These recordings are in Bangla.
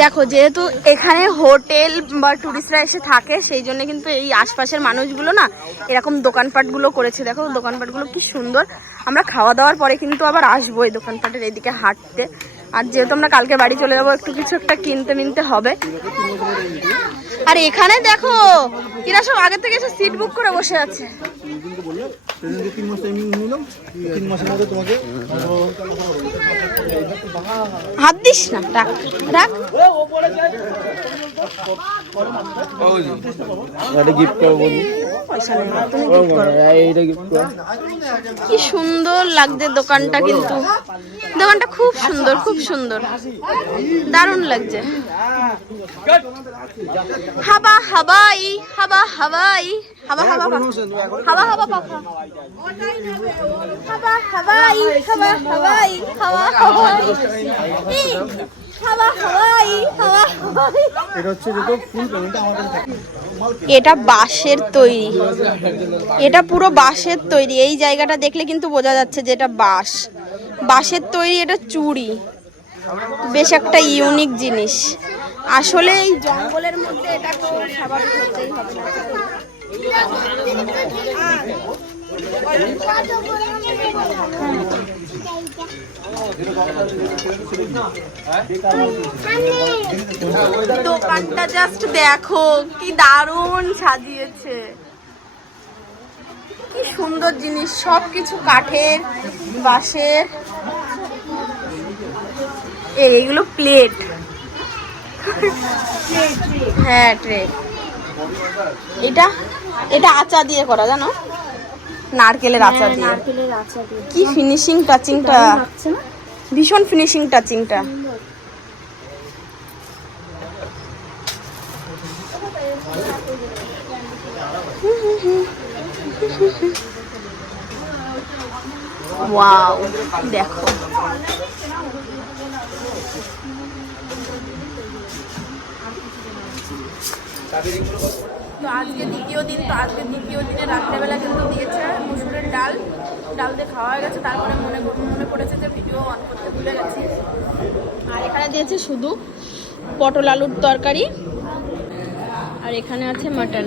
দেখো যেহেতু এখানে হোটেল বা টুরিস্টরা এসে থাকে সেই জন্য কিন্তু এই আশপাশের মানুষগুলো না এরকম দোকানপাটগুলো করেছে। দেখো দোকানপাটগুলো কি সুন্দর। আমরা খাওয়া দাওয়ার পরে কিন্তু আবার আসবো এই দোকানপাটের এইদিকে হাঁটতে। আর যেহেতু আমরা কালকে বাড়ি চলে যাবো একটু কিছু একটা কিনতে মিনতে হবে। আর এখানে দেখো এরা সব আগে থেকে এসে সিট বুক করে বসে আছে। হাত দিস না, রাখ রাখ। কি সুন্দর লাগছে দোকানটা, কিন্তু দোকানটা খুব সুন্দর, খুব সুন্দর, দারুণ লাগছে। হাবা হাবাই, হাবা হাবাই, হাবা হাবা হাবা হাবা পাখা, হাবা হাবাই, হাবা হাবাই, হাবা হাবাই, হাবা হাবাই, হাবা হাবাই। এটা হচ্ছে যেটা ফুল পেমেন্ট আমাদের থাকে। এটা বাঁশের তৈরি, এটা পুরো বাঁশের তৈরি। এই জায়গাটা দেখলে কিন্তু বোঝা যাচ্ছে যে এটা বাঁশ, বাঁশের তৈরি। এটা চুড়ি, বেশ একটা ইউনিক জিনিস। আসলে এই জঙ্গলের মধ্যে এটা তো স্বাভাবিক হতেই হবে। দোকানটা জাস্ট দেখো কি দারুণ সাজিয়েছে, কি সুন্দর জিনিস, সবকিছু কাঠের, বাঁশের। এইগুলো প্লেট, হ্যাঁ ট্রে। এটা এটা আচা দিয়ে করা, জানো, নারকেলের আচা দিয়ে। কি ফিনিশিং টাচিংটা, ভীষণ ফিনিশিং টাচিংটা। ওয়াও দেখো, তো আজকে দ্বিতীয় দিন। তো আজকে দ্বিতীয় দিনে রাত্রেবেলা কিন্তু দিয়েছে মসুরের ডাল, ডাল দিয়ে খাওয়া হয়ে গেছে। তারপরে মনে পড়েছে যে ভিডিও অন করতে ভুলে গেছি। আর এখানে দিয়েছে শুধু পটল আলুর তরকারি, আর এখানে আছে মাটন।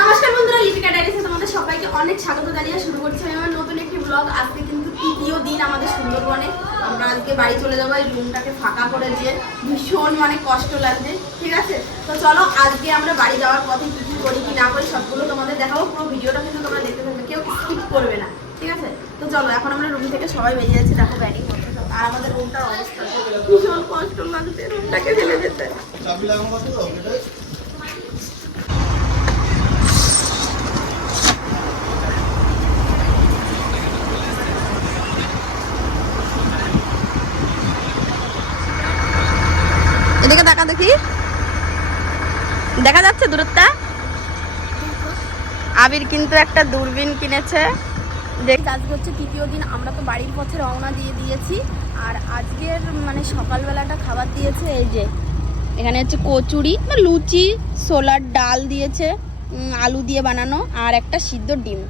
নমস্কার বন্ধুরা, লিপিকা ডায়েরিতে তোমাদের সবাইকে অনেক স্বাগত জানিয়ে শুরু করছি আমি আমার নতুন একটি ব্লগ। আজকে কিন্তু তৃতীয় দিন আমাদের সুন্দরবনে। আমরা আজকে বাড়ি চলে যাবো এই রুমটাকে ফাঁকা করে দিয়ে। ভীষণ কষ্ট লাগছে, ঠিক আছে। তো চলো আজকে আমরা বাড়ি যাওয়ার পথে কি কি করি কি না করি সবগুলো তোমাদের দেখাবো। পুরো ভিডিওটা কিন্তু তোমরা দেখতে থাকবে, কেউ স্কিপ করবে না, ঠিক আছে। তো চলো এখন আমরা রুম থেকে সবাই বেরিয়ে যাচ্ছি। দেখো ব্যাগিং করতে, আর আমাদের রুমটার অবস্থা ভীষণ কষ্ট লাগছে রুমটাকে ফেলে যেতে। এদিকে দেখা দেখি, দেখা যাচ্ছে দূরত্বটা। আবির কিন্তু একটা দূরবীন কিনেছে। আজকে হচ্ছে তৃতীয় দিন, আমরা তো বাড়ির পথে রওনা দিয়ে দিয়েছি। আর আজকের সকালবেলাটা খাবার দিয়েছে এই যে এখানে হচ্ছে কচুরি বা লুচি, ছোলার ডাল দিয়েছে, আলু দিয়ে বানানো, আর একটা সিদ্ধ ডিম।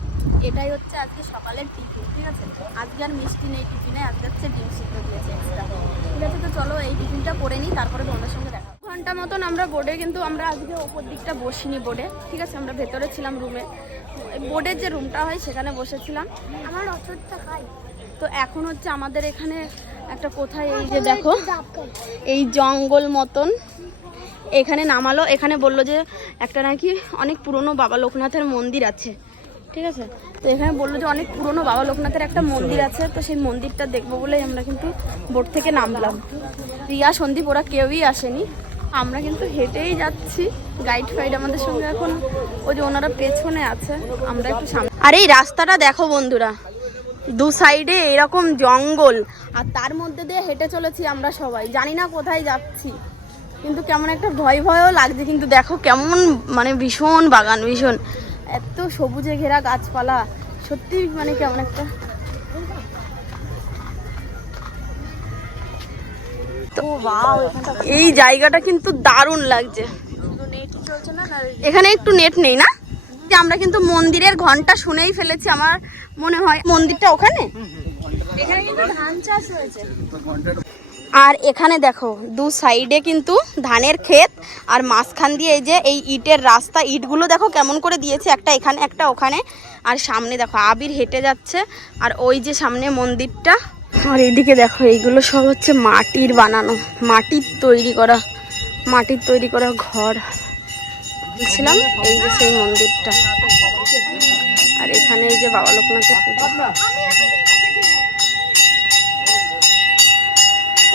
এটাই হচ্ছে আজকে সকালের টিফিন, ঠিক আছে। আজকে আর মিষ্টি নেই টিফিনে, আজকে হচ্ছে ডিম সিদ্ধ দিয়েছে এক্সট্রা, ঠিক আছে। তো চলো এই টিফিনটা করে নিই, তারপরে তোমাদের সঙ্গে দেখা। ঘন্টা মতন আমরা বোর্ডে, কিন্তু আমরা আজকে ওপর দিকটা বসিনি বোর্ডে, ঠিক আছে। আমরা ভেতরে ছিলাম রুমে, বোর্ডের যে রুমটা হয় সেখানে বসেছিলাম। আমার অসুবিধা খাই। তো এখন হচ্ছে আমাদের এখানে একটা কোথায়, এই যে দেখো এই জঙ্গল মতন এখানে নামালো। এখানে বললো যে একটা নাকি অনেক পুরনো বাবা লোকনাথের মন্দির আছে, ঠিক আছে। তো এখানে বললো যে অনেক পুরনো বাবা লোকনাথের একটা মন্দির আছে। তো সেই মন্দিরটা দেখবো বলেই আমরা কিন্তু বোট থেকে নামলাম। রিয়া, সন্দীপ ওরা কেউই আসেনি, আমরা কিন্তু হেঁটেই যাচ্ছি। গাইড ফাইড আমাদের সঙ্গে এখন ওই যে ওনারা পেছনে আছে, আমরা একটু সামনে। আর এই রাস্তাটা দেখো বন্ধুরা, দু সাইডে এরকম জঙ্গল, আর তার মধ্যে দিয়ে হেঁটে চলেছি আমরা সবাই, জানি না কোথায় যাচ্ছি, কিন্তু কেমন একটা ভয় ভয়ও লাগছে। কিন্তু দেখো কেমন ভীষণ বাগান, ভীষণ এত সবুজে ঘেরা গাছপালা, সত্যি কেমন একটা। এই জায়গাটা কিন্তু দারুণ লাগছে। এখানে একটু নেট নেই না, আমরা কিন্তু মন্দিরের ঘন্টা শুনেই ফেলেছি, আমার মনে হয় মন্দিরটা ওখানে। এখানে কিন্তু ধান চাষ হয়েছে। আর এখানে দেখো দু সাইডে কিন্তু ধানের ক্ষেত, আর মাঝখান দিয়ে এই যে এই ইটের রাস্তা, ইটগুলো দেখো কেমন করে দিয়েছে, একটা এখানে একটা ওখানে। আর সামনে দেখো আবির হেঁটে যাচ্ছে, আর ওই যে সামনে মন্দিরটা। আর এইদিকে দেখো এইগুলো সব হচ্ছে মাটির বানানো, মাটির তৈরি করা ঘর। ছিলাম এই যে সেই মন্দিরটা। আর এখানে এই যে বাবা লোকনাথের পুজো,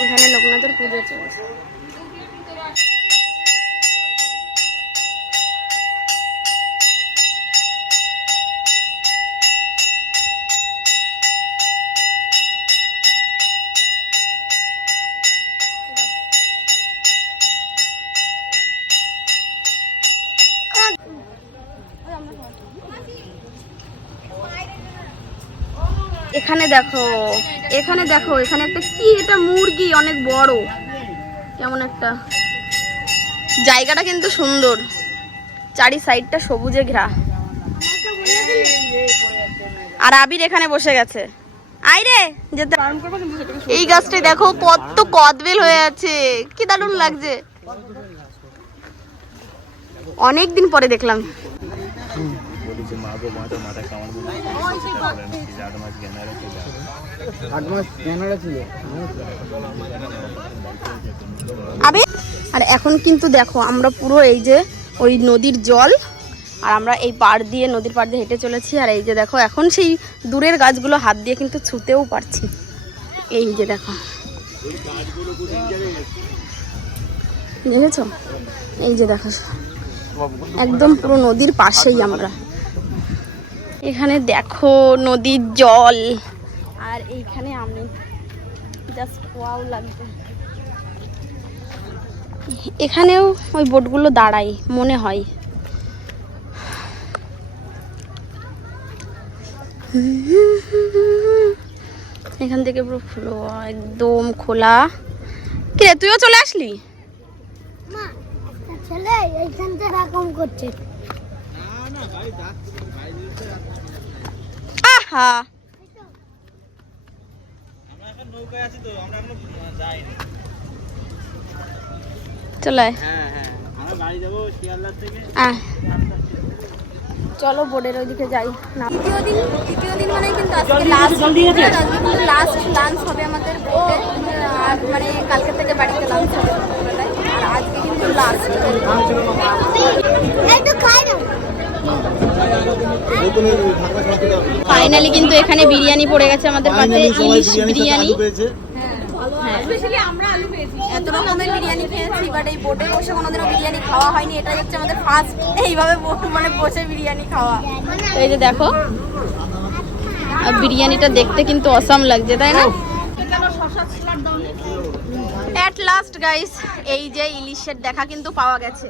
এখানে লোকনাথের পুজো চলছে। এখানে দেখো এখানে একটা কি, এটা মুরগি অনেক বড়, কেমন একটা। জায়গাটা কিন্তু সুন্দর, চারি সাইডটা সবুজে ঘেরা। আর আবির এখানে বসে গেছে। আইরে যেতে, এই গাছটাই দেখো কত কদবেল হয়ে আছে, কি দারুণ লাগছে। অনেকদিন পরে দেখলাম। আর এখন কিন্তু দেখো আমরা পুরো এই যে ওই নদীর জল, আর আমরা এই পাড় দিয়ে, নদীর পাড় দিয়ে হেঁটে চলেছি। আর এই যে দেখো এখন সেই দূরের গাছগুলো হাত দিয়ে কিন্তু ছুঁতেও পারছি। এই যে দেখো, দেখেছো? এই যে দেখো একদম পুরো নদীর পাশেই আমরা। এখানে দেখো নদীর জল, আর এইখানে আমি জাস্ট ওয়াও লাগবে। এখানেও ওই বোটগুলো দাঁড়ায় মনে হয়। এখান থেকে পুরো ফুলো একদম খোলা। কিরে তুইও চলে আসলি? ছেলে এইখান থেকে এরকম করছে। আহা চলে চলো বোর্ডের ওইদিকে যাই। তৃতীয় দিন মানে কিন্তু আজকে লাস্ট লাঞ্চ হবে আমাদের বোটে। আর মানে কালকে থেকে বাড়িতে লাঞ্চ হবে দুপুরবেলায়, আর আজকে কিন্তু লাস্ট। ফাইনালি কিন্তু এখানে বিরিয়ানি পড়ে গেছে আমাদের পাতে, ইলিশ বিরিয়ানি। এত রকমের বিরিয়ানি খেয়েছি, বাট এই বোটে বসে কোনোদিনও বিরিয়ানি খাওয়া হয়নি। এটা হচ্ছে আমাদের ফার্স্ট এইভাবে মানে বসে বিরিয়ানি খাওয়া। এই যে দেখো, আর বিরিয়ানিটা দেখতে কিন্তু অসাম লাগছে, তাই না? এট লাস্ট গাইস এই যে ইলিশের দেখা কিন্তু পাওয়া গেছে।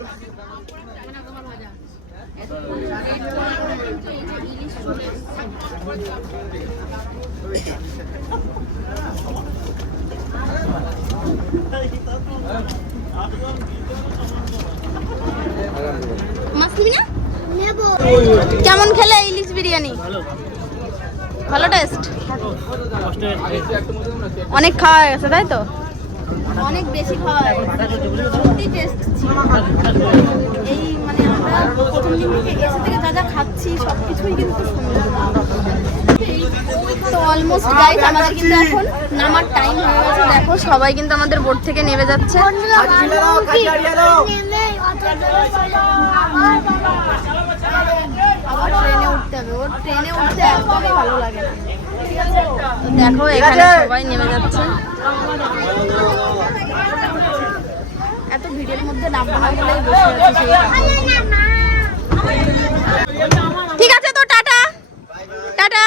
কেমন খেলে ইলিশ বিরিয়ানি? ভালো টেস্ট, অনেক খাওয়া হয়ে গেছে তাই তো? অনেক বেশি খাওয়া হয়ে গেছে, সত্যি টেস্ট ছিল। এই মানে আমরা প্রথম দিন থেকে এসে থেকে যা যা খাচ্ছি সব কিছুই কিন্তু সুন্দর। তো অলমোস্ট গাইস আমাদের কিন্তু এখন নামার টাইম হয়ে গেছে। দেখো সবাই কিন্তু আমাদের বোট থেকে নেমে যাচ্ছে। আবার ট্রেনে উঠতে হবে, ওর ট্রেনে উঠতে একদমই ভালো লাগে না। দেখো এখানে সবাই নেমে যাচ্ছে। এত ভিড়ের মধ্যে নামবো না বলেই বসে আছি। ঠিক আছে তো টাটা টাটা,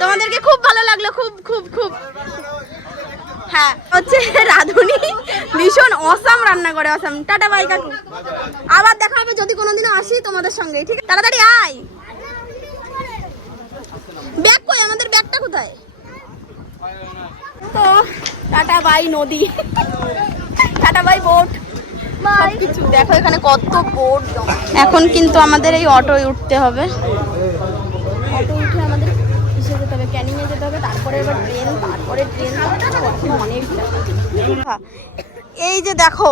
তোমাদেরকে খুব ভালো লাগলো, খুব খুব খুব। হ্যাঁ হচ্ছে রাধুনি ভীষণ অসাম রান্না করে, অসাম। টাটা বাই কাকু, আবার দেখা হবে যদি কোনোদিনও আসি তোমাদের সঙ্গে। ঠিক আছে তাড়াতাড়ি আয়। ব্যাগ কই, আমাদের ব্যাগটা কোথায়? তো টাটা বাই নদী, টাটা বাই বোট। সবকিছু দেখো এখানে কত বোর্ড। এখন কিন্তু আমাদের এই অটোয় উঠতে হবে, অটো উঠে আমাদের এসে যেতে হবে, ক্যানিংয়ে যেতে হবে, তারপরে এবার ট্রেন, তারপরে ট্রেন অনেক। এই যে দেখো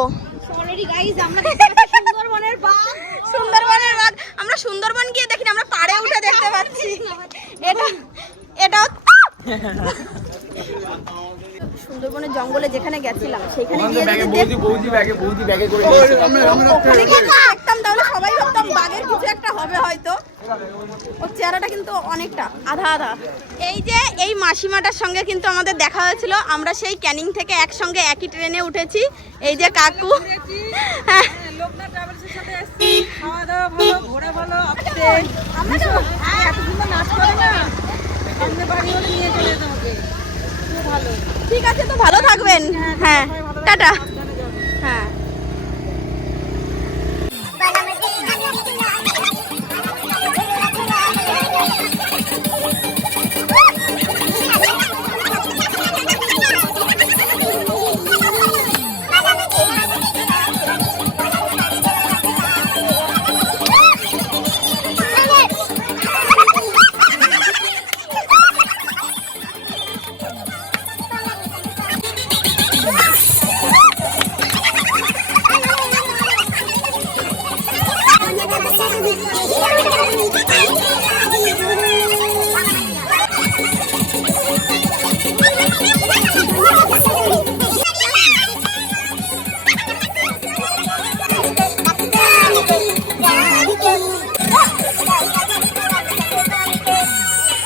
সুন্দরবনের বাঘ, সুন্দরবনের বাঘ। আমরা সুন্দরবন গিয়ে দেখিনি, আমরা পাড়ে উঠে দেখতে পাচ্ছি। এটাও সুন্দরবনের জঙ্গলে যেখানে গেছিলাম সেখানে গিয়ে ওখানে গিয়ে দেখতাম তাহলে সবাই ভাবতাম বাঘের কিছু একটা হবে হয়তো। ওর চেহারাটা কিন্তু অনেকটা আধা আধা। এই যে এই মাসিমাটার সঙ্গে কিন্তু আমাদের দেখা হয়েছিল, আমরা সেই ক্যানিং থেকে একসঙ্গে একই ট্রেনে উঠেছি। এই যে কাকু, হ্যাঁ ঠিক আছে, তো ভালো থাকবেন। হ্যাঁ টাটা। হ্যাঁ